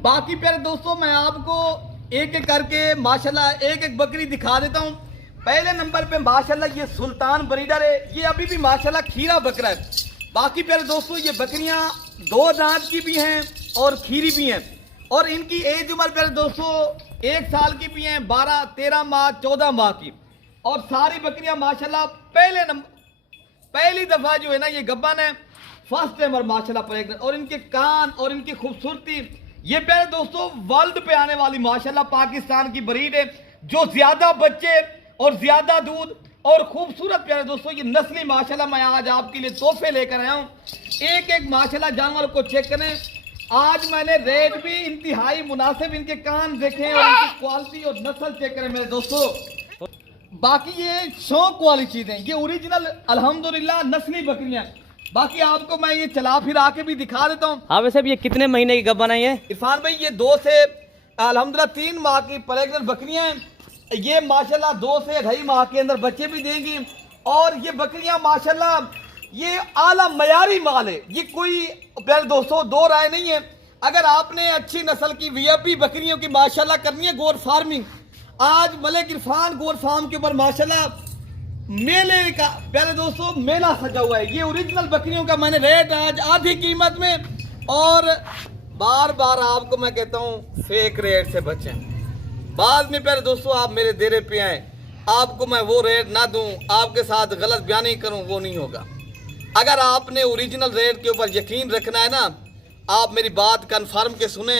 बाकी प्यारे दोस्तों मैं आपको एक एक करके माशाल्लाह एक एक बकरी दिखा देता हूँ। पहले नंबर पे माशाल्लाह ये सुल्तान ब्रीडर है, ये अभी भी माशाल्लाह खीरा बकरा है। बाकी प्यारे दोस्तों ये बकरियां 2 दांत की भी हैं और खीरी भी हैं और इनकी एज उम्र प्यारे दोस्तों 1 साल की भी हैं, 12, 13 माह, 14 माह की। और सारी बकरियां माशाल्लाह पहली दफा जो है ना ये गब्बन है, फर्स्ट टाइम माशाल्लाह प्रेग्नेंट। और इनके कान और इनकी खूबसूरती, ये प्यारे दोस्तों वर्ल्ड पे आने वाली माशाल्लाह पाकिस्तान की ब्रीड है जो ज्यादा बच्चे और ज्यादा दूध और खूबसूरत। प्यारे दोस्तों ये नस्ली माशाल्लाह मैं आज आपके लिए तोहफे लेकर आया हूँ। एक एक माशाल्लाह जानवर को चेक करें। आज मैंने रेट भी इंतहाई मुनासिब, इनके कान देखें और इनकी क्वालिटी और नस्ल चेक करें मेरे दोस्तों। बाकी ये शौक वाली चीजें, ये ओरिजिनल अल्हम्दुलिल्लाह नस्ली बकरियां। बाकी आपको मैं ये चला फिरा के भी दिखा देता हूँ। हाँ वैसे ये कितने महीने की गब्बन है ये इरफान भाई? ये 2 से अल्हम्दुलिल्लाह 3 माह की प्रेग्नेंट बकरियां हैं। ये माशाल्लाह 2 से 2.5 माह के अंदर बच्चे भी देंगी। और ये बकरियां माशाल्लाह ये आला मयारी माल है, ये कोई प्यारे दोस्तों 2 राय नहीं है। अगर आपने अच्छी नस्ल की वीआईपी बकरियों की माशाल्लाह करनी है गोट फार्मिंग, आज मलिक इरफान गोट फार्म के ऊपर माशाल्लाह मेले का प्यारे दोस्तों मेला सजा हुआ है। ये ओरिजिनल बकरियों का मैंने रेट आज आधी कीमत में, और बार बार आपको मैं कहता हूँ फेक रेट से बचें। बाद में प्यारे दोस्तों आप मेरे डेरे पे आए, आपको मैं वो रेट ना दूं, आपके साथ गलत बयानी करूं, वो नहीं होगा। अगर आपने ओरिजिनल रेट के ऊपर यकीन रखना है ना, आप मेरी बात कन्फर्म के सुने।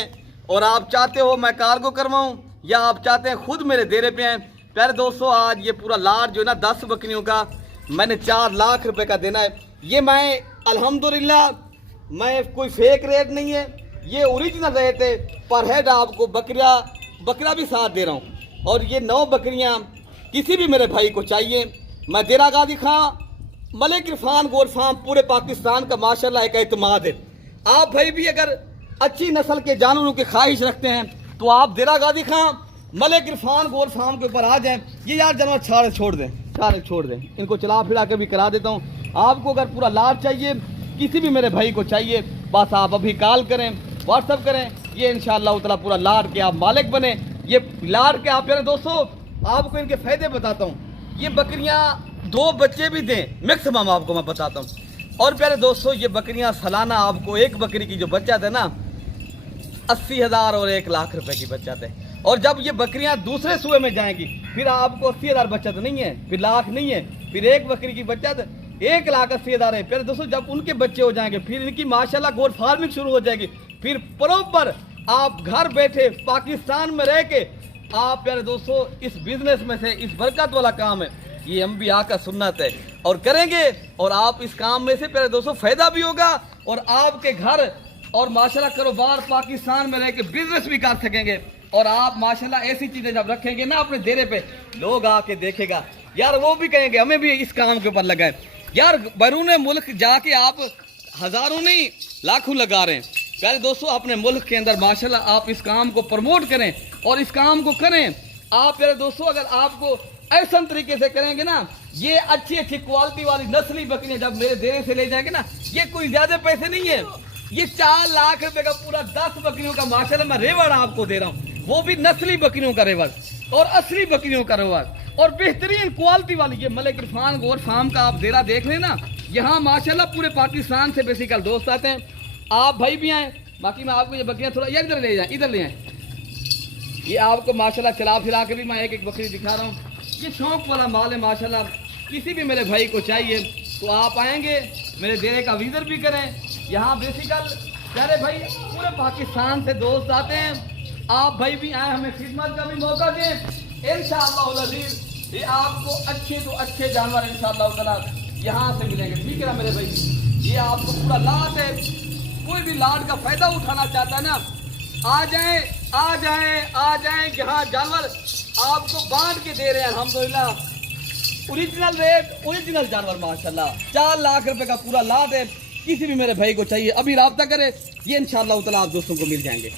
और आप चाहते हो मैं कार्गो करवाऊं या आप चाहते हैं खुद मेरे डेरे पे आए, प्यारे दोस्तों आज ये पूरा लाट जो है ना 10 बकरियों का मैंने 4 लाख रुपए का देना है। ये मैं अल्हम्दुलिल्लाह मैं कोई फेक रेट नहीं है, ये ओरिजिनल रेट है। पर हेड आपको बकरा भी साथ दे रहा हूँ। और ये 9 बकरियाँ किसी भी मेरे भाई को चाहिए, मैं देरा गाजी खां मलिक इरफान गोट फार्म पूरे पाकिस्तान का माशाल्लाह एक एतमाद है। आप भाई भी अगर अच्छी नस्ल के जानवरों की ख्वाहिश रखते हैं तो आप देरा गाजी खां मलिक इरफान गोट फार्म के ऊपर आ जाएं। ये यार जानवर छाड़े छोड़ दें, इनको चला फिरा के भी करा देता हूँ। आपको अगर पूरा लाट चाहिए, किसी भी मेरे भाई को चाहिए, बस आप अभी कॉल करें, व्हाट्सअप करें, ये इंशाअल्लाह ताला पूरा लाट के आप मालिक बने। ये लाट के आप प्यारे दोस्तों आपको इनके फायदे बताता हूँ। ये बकरियाँ 2 बच्चे भी दें मैक्सिमम आपको मैं बताता हूँ। और प्यारे दोस्तों ये बकरियाँ सालाना आपको एक बकरी की जो बचत है ना 80,000 और 1 लाख रुपए की बचत है। और जब ये बकरियां दूसरे सूबे में जाएंगी फिर आपको 80,000 बचत नहीं है, फिर लाख नहीं है, फिर एक बकरी की बचत 1,80,000 है। फिर दोस्तों जब उनके बच्चे हो जाएंगे फिर इनकी माशाल्लाह गोट फार्मिंग शुरू हो जाएगी। फिर प्रॉपर आप घर बैठे पाकिस्तान में रह के आप प्यारे दोस्तों इस बिजनेस में से, इस बरकत वाला काम है, ये अंबिया का सुन्नत है और करेंगे। और आप इस काम में से प्यारे दोस्तों फायदा भी होगा और आपके घर और माशाल्लाह कारोबार पाकिस्तान में रह के बिजनेस भी कर सकेंगे। और आप माशाल्लाह ऐसी चीजें जब रखेंगे ना अपने डेरे पे, लोग आके देखेगा यार, वो भी कहेंगे हमें भी इस काम के ऊपर लगाए। यार बैरून मुल्क जाके आप हजारों नहीं लाखों लगा रहे हैं। प्यारे दोस्तों अपने मुल्क के अंदर माशाल्लाह आप इस काम को प्रमोट करें और इस काम को करें। आप प्यारे दोस्तों अगर आपको ऐसा तरीके से करेंगे ना, ये अच्छी क्वालिटी वाली नस्ली बकरियां जब मेरे डेरे से ले जाएंगे ना, ये कोई ज्यादा पैसे नहीं है, ये 4 लाख रुपए का पूरा 10 बकरियों का माशाल्लाह मैं रेवड़ आपको दे रहा हूँ, वो भी नस्ली बकरियों का रेवड़ और असली बकरियों का रेवड़ और बेहतरीन क्वालिटी वाली। ये मलिक इरफान गोट फार्म का आप डेरा देख लेना, यहाँ माशाल्लाह पूरे पाकिस्तान से बेसिकल दोस्त आते हैं। आप भाई भी आए। बाकी मैं आपको ये बकरियां थोड़ा इधर ले जाएं, इधर ले आए। ये आपको माशाल्लाह चला फिरा के भी मैं एक एक बकरी दिखा रहा हूँ। ये शौक वाला माल है माशाल्लाह, किसी भी मेरे भाई को चाहिए तो आप आएंगे, मेरे डेरे का विजिट भी करें। यहाँ बेसिकल प्यारे भाई पूरे पाकिस्तान से दोस्त आते हैं। आप भाई भी आए, हमें खिदमत का भी मौका दें इंशाअल्लाह अज़ीज़। ये आपको अच्छे तो अच्छे जानवर इंशाअल्लाह ताला यहाँ से मिलेंगे, ठीक है ना मेरे भाई। ये आपको पूरा लाट है, कोई भी लाट का फायदा उठाना चाहता है ना, आ जाए यहाँ जानवर आपको बांट के दे रहे हैं अल्हम्दुलिल्लाह। ओरिजिनल रेट, ओरिजिनल जानवर माशाल्लाह 4 लाख रुपए का पूरा लाट है। किसी भी मेरे भाई को चाहिए अभी राब्ता करे, ये इंशाअल्लाह ताला आप दोस्तों को मिल जाएंगे।